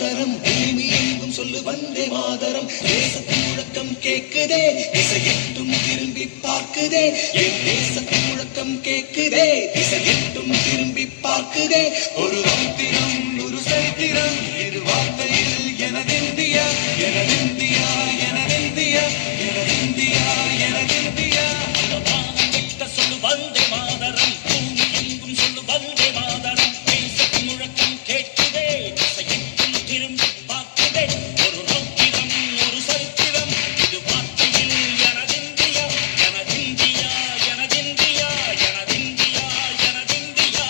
மாதரம் பூமி எங்கும் சொல்லு வந்தே மாதரம் தேசத்தின் முழக்கம் கேக்குதே திசையெட்டும் திரும்பி பார்க்குதே என் தேசத்தின் முழக்கம் கேக்குதே திசையெட்டும் திரும்பி பார்க்குதே ஒரு மந்திரம் ஒரு சரித்திரம் இரு வார்த்தையில் எனதிந்தியா எனதிந்தியா எனதிந்தியா எனதிந்தியா எனதிந்தியா சொல்லு வந்தே மாதரம் பூமி எங்கும் சொல்லு வந்தே மாதரம் தேசத்தின் முழக்கம் கேட்குதே திசையெட்டும் திரும்பி பார்க்குதே ஒரு மந்திரம் ஒரு சரித்திரம் இது வார்த்தையில் எனதிந்தியா எனதிந்தியா எனதிந்தியா எனதிந்தியா எனதிந்தியா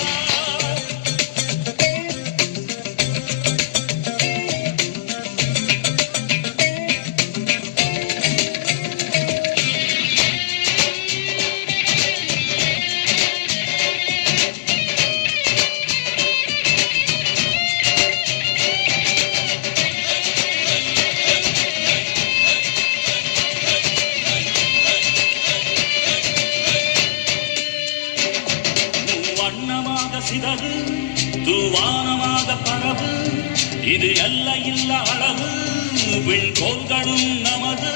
வண்ணமாக சிதறு தூவானமாக பரவு இது எல்லையில்ல அளவு விண்கோள்களும் நமது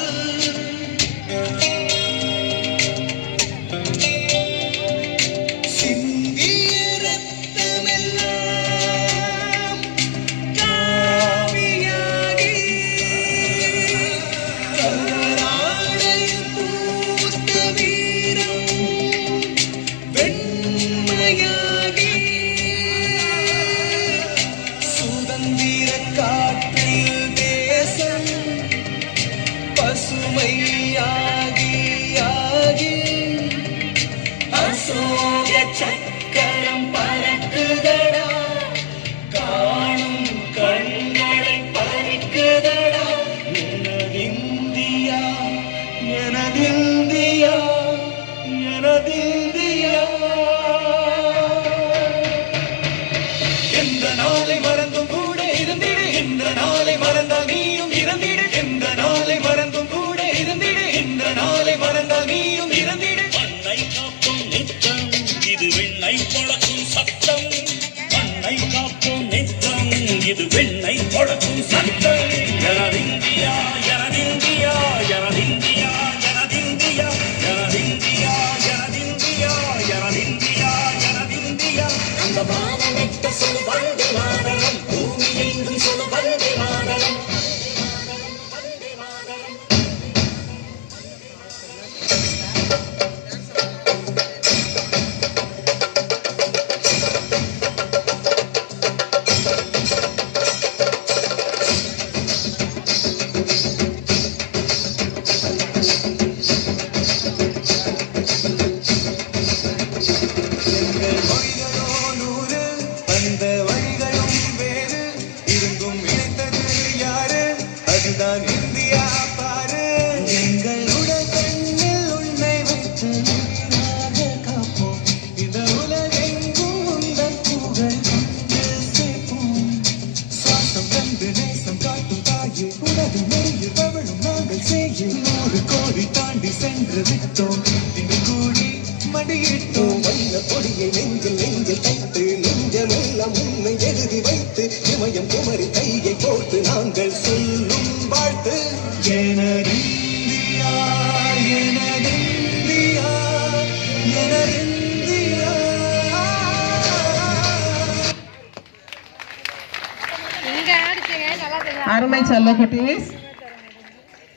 சக்கரம் பறக்குதடா காணும் கண்களை பறிக்குதடா எனதிந்தியா எனதிந்தியா எனதிந்தியா எந்த நாளை மறந்தும் கூட இருந்திடு எந்த நாளை மறந்தால் நீயும் இறந்திடு எந்த நாளை மறந்தும் கூட இருந்திடு எந்த நாளை மறந்தால் நீயும் இறந்திடு மண்ணை காப்போம் நித்தம் இது வெண்ணை கொடக்கும் சத்தம் மண்ணை காப்போம் நித்தம் இது வெண்ணை கொடக்கும் சத்தம் எனதிந்தியா எனதிந்தியா எனதிந்தியா எனதிந்தியா எனதிந்தியா எனதிந்தியா எனதிந்தியா எனதிந்தியா அந்த வானமெட்ட சொல் வந்தே மாதரம் பூமி எங்கும் சொல் வந்தே மாதரம் வந்தே மாதரம் அதுதான் இந்தியா பாரு எங்களுடைய கண்ணில் உன்னை வைத்து காப்போம் இந்த உலகெங்கும் உந்தன் புகழ் கொண்டு சேர்ப்போம் சுவாசம் கண்டு நேசம் காட்டும் தாயே உலகின் நெறியில் தவழும் நாங்கள் செய்யும் 100 கோடி தாண்டி சென்று விட்டோம் இங்கு கூடி மடியிட்டோம் வண்ண கொடியை நெஞ்சில் நெஞ்சில் தைத்து நெஞ்சமெல்லாம் உண்மை எழுதி வைத்து இமயம் குமரி கையை போட்டு நாங்கள் சொல்லும் வாழ்த்து எனதிந்தியா எனதிந்தியா எனதிந்தியா அருமை செல்ல குட்டீஸ்.